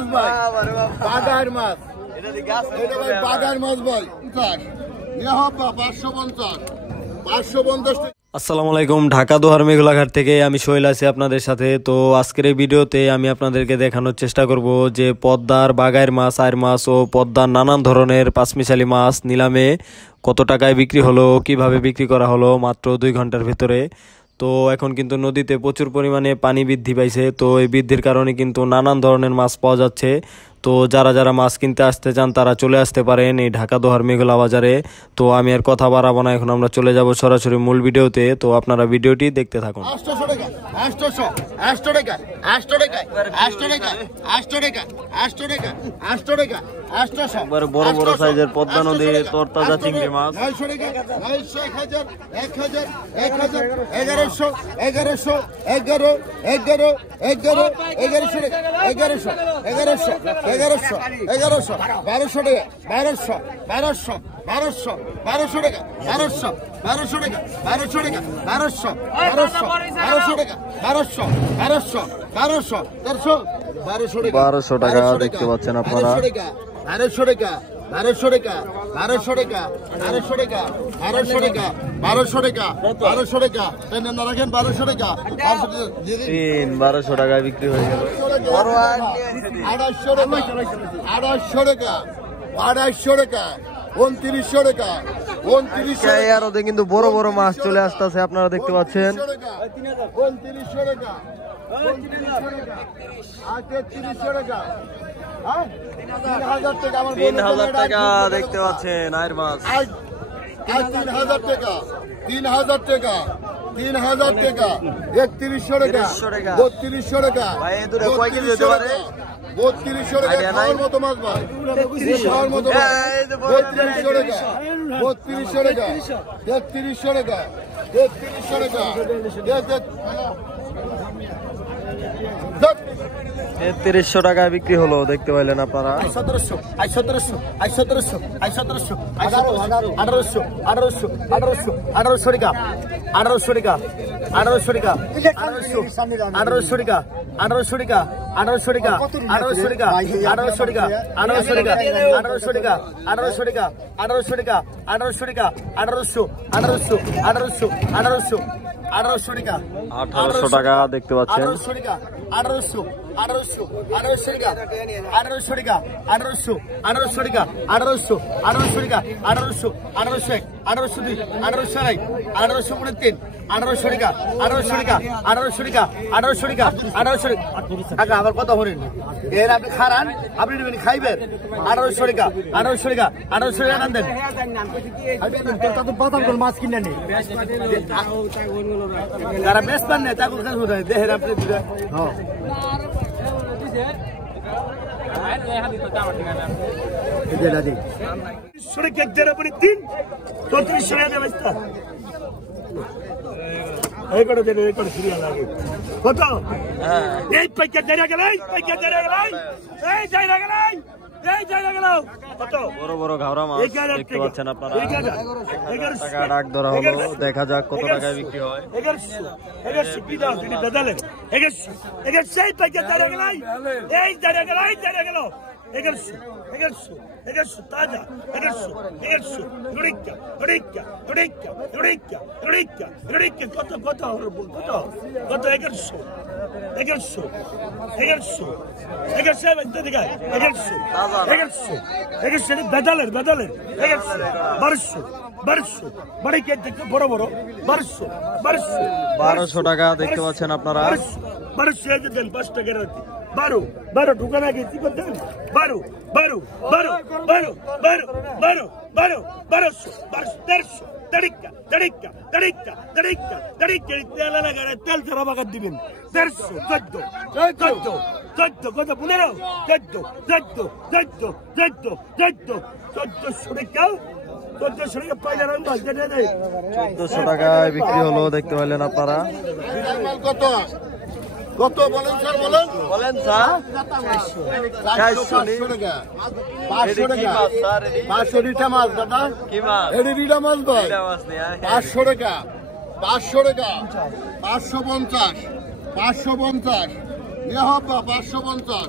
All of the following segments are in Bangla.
মাছ ভাই, বাগার মাছ, এটা ভাই বাগার মাছ ভাই 50 নিয়ে হবা 550 550। আসসালামু আলাইকুম, ঢাকা দোহার মেঘলাঘাট থেকে আমি সোহেল আছি আপনাদের সাথে। তো আজকের এই ভিডিওতে আমি আপনাদেরকে দেখানোর চেষ্টা করব যে পদ্মার বাগাইর মাছ, আয়ের মাছ ও পদ্মার নানান ধরনের পাঁচমিশালি মাছ নিলামে কত টাকায় বিক্রি হলো, কিভাবে বিক্রি করা হলো মাত্র 2 ঘন্টার ভিতরে। তো এখন কিন্তু নদীতে প্রচুর পরিমাণে পানি বৃদ্ধি পাইছে, তো এই বৃদ্ধির কারণে কিন্তু নানান ধরনের মাছ পাওয়া যাচ্ছে। তো যারা যারা মাছ কিনতে আসতে চান তারা চলে আসতে পারেন এই ঢাকা দোহার মেঘলা বাজারে। তো আমি আর কথা বাড়াবো না, এখন আমরা চলে যাব সরাসরি মূল ভিডিওতে। তো আপনারা ভিডিওটি দেখতে থাকুন। বড় বড় সাইজের পদ্মা নদীর তরতাজা চিংড়ি মাছ 1200 টাকা দেখতে পাচ্ছেন আপনারা। 1200 টাকা 1200 টাকা 1200 টাকা 1200 টাকা 1200 টাকা 1200 টাকা 1200 টাকা রাখেন 1200 টাকা 1200 টাকায় বিক্রি হয়ে গেল। 2800 টাকা 2800 টাকা 2800 টাকা 2900 টাকা 2900 আরো কিন্তু বড় বড় মাছ চলে আসতেছে, আপনারা দেখতে পাচ্ছেন। 2900 টাকা 3300 টাকা 3000 টাকা দেখতে পাচ্ছেন আয়ের মাছ। 3000 টাকা 3000 টাকা 3000 টাকা 3100 টাকা 3200 টাকা 3200 টাকা 3200 টাকা খাওয়ার মতো মাছ ভাই, খাওয়ার মতো 3200 টাকা 3200 টাকা 3300 টাকা 3300 টাকা 3300 টাকায় বিক্রি হলো, দেখতে পাইলেন আপনারা। 1700 1700 1700 1700 1800 1800 1800 1800 টাকা 1800 টাকা 1800 টাকা 1800 টাকা 1800 টাকা 1800 টাকা 1800 টাকা 1800 টাকা 1800 টাকা 1800 টাকা 1800 টাকা 1800 টাকা 1800 টাকা 1800 1800 1800 1800 1800 টাকা 1800 টাকা দেখতে পাচ্ছেন। 1800 টাকা 1800 1800 1800 টাকা 1800 টাকা 1800 1800 টাকা 1800 1800 টাকা 1800 1800 1800 2 1800 1800 3 1800 টাকা 1800 টাকা 1800 টাকা 1800 টাকা 1800 টাকা আবার কত হরেন এর আপনি খারান আপনি নেবেন খাইবেন 1800 টাকা 1800 টাকা 1800 টাকা দেন তা তো বাদাম গোল মাছ কিনে নি যারা বেশ পান না তাকে কাজ করে দেহের আপনি হ্যাঁ কত এই প্যাকেট দেয়া গেল বড় বড় ঘাওড়া মাছ দেখতে পাচ্ছেন আপনারা। টাকা ডাক ধরা হলো, দেখা যাক কত টাকায় বিক্রি হয়। 1100 তাজা 1100 কত কত কত কত 1100 বেদালের 1200 টাকা দেখতে পাচ্ছেন আপনারা। 1200 দেন 5 টাকা রাখি 12 ঢুকান আগে কি করতেন 12 তেল ছাড়া বাগান দিবেন 1300 14 কত 15 1400 টাকা পাইলে 1400 টাকায় বিক্রি হলো, দেখতে পাইলেন আপনারা। কত কত বলেন স্যার বলেন স্যার 500 টাকা 500 রিটা মাছ দাদা কি মাছ এডি রিটা মাছ ভাই 500 টাকা 550 নিয়ে হবা 550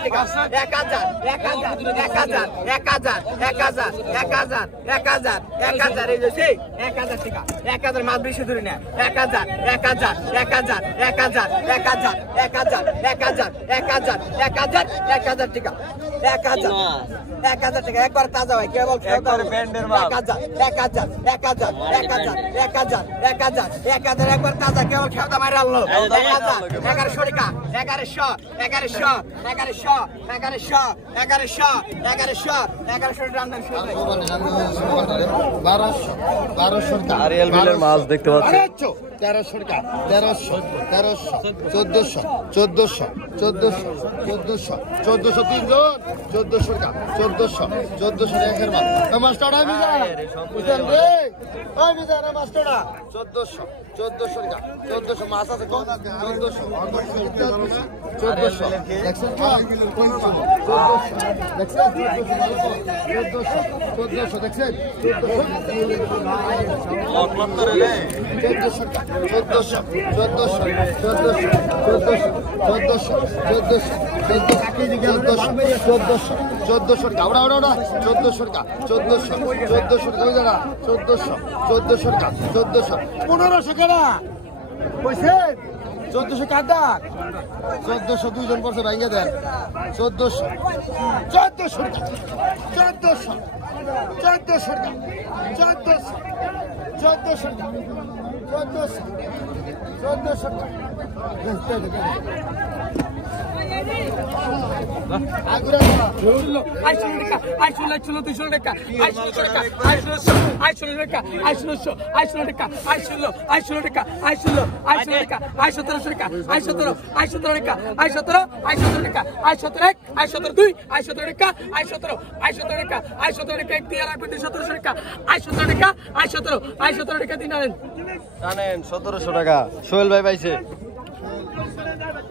টাকা 1000 এই যে সেই 1000 টাকা 1000 মাছ বেশি ধরে না 1000 টাকা 1000 টাকা একবার তাজা হয় কেবল একবার ব্যান্ডের মাছ 1000 একবার তাজা কেবল খেওদা মাইরা আনলো 1100 টাকা 1100 রান্দান শুরু 1200 টাকা আরিয়াল বিলের মাছ দেখতে পাচ্ছি 1300 টাকা 1300 1400 তিনজন 1400 টাকা 1400 একের মাছ মাস্টার আমি যাই বুঝলেন রে আমি যাই না মাস্টার 1400 টাকা 1400 মাছ আছে কম 1400 দেখছেন তো 1400 দেখছেন 1400 টাকা ওরা 1400 টাকা 1400 টাকা ওই জায়গা 1400 টাকা 1500 টাকা কইছে 1400 কাটা 1400 দুইজন পড়ছে ভাঙিয়ে দেন 1400 টাকা 1400 জানেন 1700 টাকা সোহেল ভাই পাইছে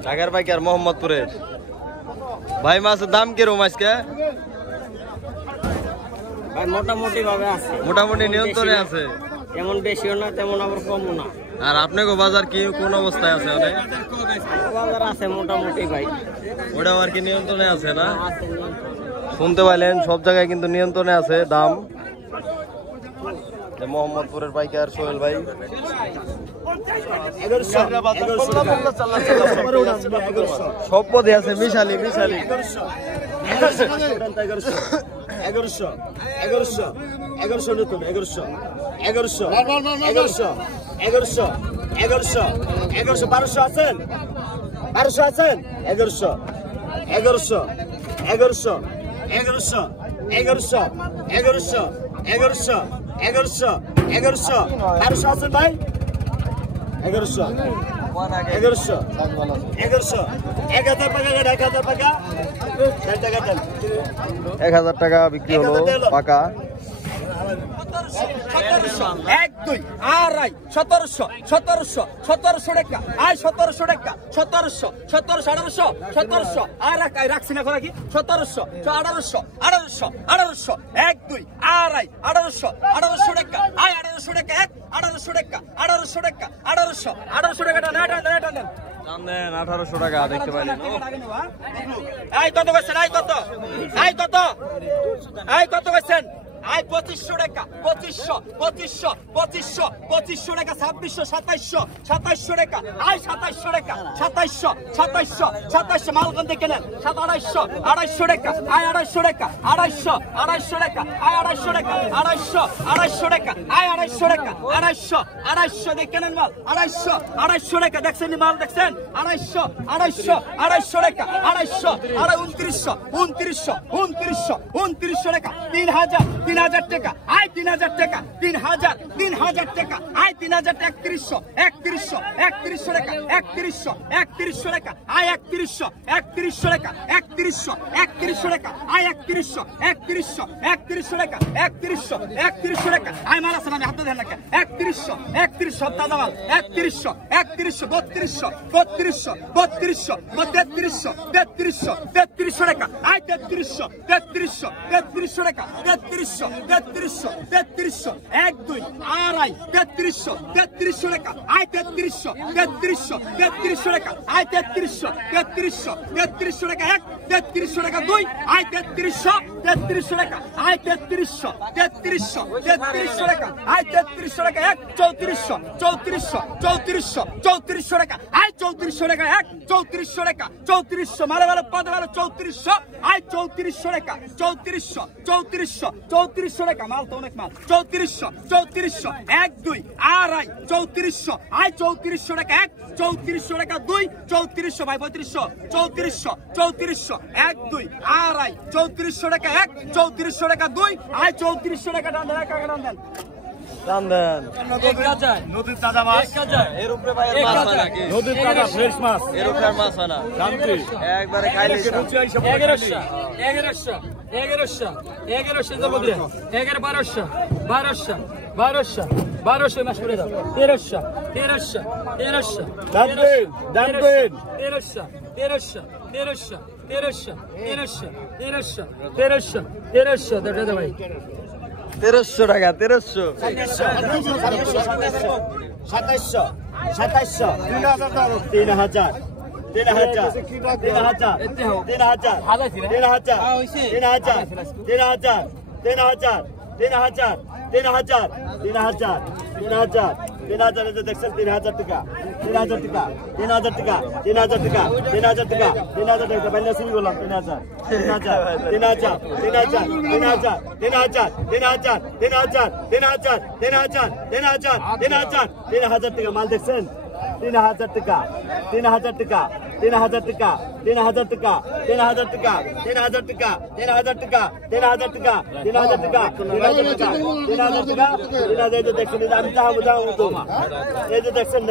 ঢাকার বাইকার মোহাম্মদপুরের ভাই মাছের দাম কিরকম আজকে ভাই মোটামুটি ভাবে আছে মোটামুটি নিয়ন্ত্রণে আছে তেমন বেশিও না তেমন আবার কমও না আর আপনাকে বাজার কি কোন অবস্থায় আছে অনেক বাজার আছে মোটামুটি ভাই ওটাও আর কি নিয়ন্ত্রণে আছে না আছে শুনতে পাইলেন সব জায়গায় কিন্তু নিয়ন্ত্রণে আছে দাম মোহাম্মদপুরের বাইকার সোহেল ভাই সব পদে আছে মিশালি 1100 নতুন 1100 1200 আছেন 1100 আছেন ভাই 1100 1000 টাকা বিক্রি হলো পাকা 1700 টাকা আয় 1700 টাকা 1700 আর রাখছি না কি 1700 1800 1 2 আড়াই 1800 টাকা আয় 1800 টাকা 1800 টাকা 1800 টাকা না জানেন 1800 টাকা দেখতে পাইলেন আয় কত কইছেন আয় কত কইছেন আয় 2500 টাকা 2500 টাকা 2600 2700 টাকা আয় 2700 টাকা 2700 মালগন দেখে নেন 250 টাকা আয় 250 টাকা 250 টাকা আয় 250 টাকা 250 টাকা আয় 250 টাকা 250 দেখে নেন মাল 250 টাকা দেখছেন মাল দেখছেন 250 টাকা 29 টাকা 3000 টাকা আয় 3000 টাকা 3000 টাকা আয় 3000 3100 টাকা 3100 টাকা আয় 3100 টাকা 3100 টাকা আয় 3100 টাকা 3100 টাকা আয় মাল আছে না আমি হাতে দেন না 3100 সপ্তাহ দামাল 3100 3200 3300 টাকা আয় 3300 টাকা 3300 3300 3300 1 2 আড়াই 3300 3300 টাকা আয় 3300 3300 3300 টাকা আয় 3300 3300 3300 টাকা 1 3300 টাকা 2 আয় 3300 3300 টাকা আয় 3300 3300 3300 টাকা আয় 3300 টাকা 1 3400 3400 3400 3400 টাকা আয় 3400 টাকা 1 3400 টাকা 3400 মারে মারে পদ মারে 3400 আয় 3400 টাকা 3400 3400 3400 টাকা মাল তো অনেক মাল 3400 3400 1 2 আড়াই 3400 আয় 3400 টাকা 1 3400 টাকা 2 3400 ভাই 3500 3400 3400 1 2 আড়াই 3400 টাকা 1 3400 টাকা 2 আয় 3400 টাকা ডান দেন কাকা ডান দেন নদীর তাজা মাছ এর উপরে ভাই মাছ হয় নাকি নদীর তাজা ফ্রেশ মাছ এর উপরে মাছ হয় না জানতে একবারে খাইলে রুচি হিসাব 1100 জলদি 1200 মাস করে দাও 1300 দাদা ভাই 1300 টাকা 1300 2700 3000 দেখছেন 3000 টাকা 3000 টাকা 3000 টাকা 3000 টাকা 3000 টাকা 3000 টাকা বাইনা শুরু করলাম 3000 3000 3000 3000 টাকা মাল দেখছেন 3000 টাকা 3000 টাকা 3000 টাকা 3000 টাকা 3000 টাকা 3000 টাকা 3000 টাকা 3000 টাকা 3000 টাকা 3000 টাকা 3000 টাকা 3000 দেখছেন আমি যাবো তো এই যে দেখছেন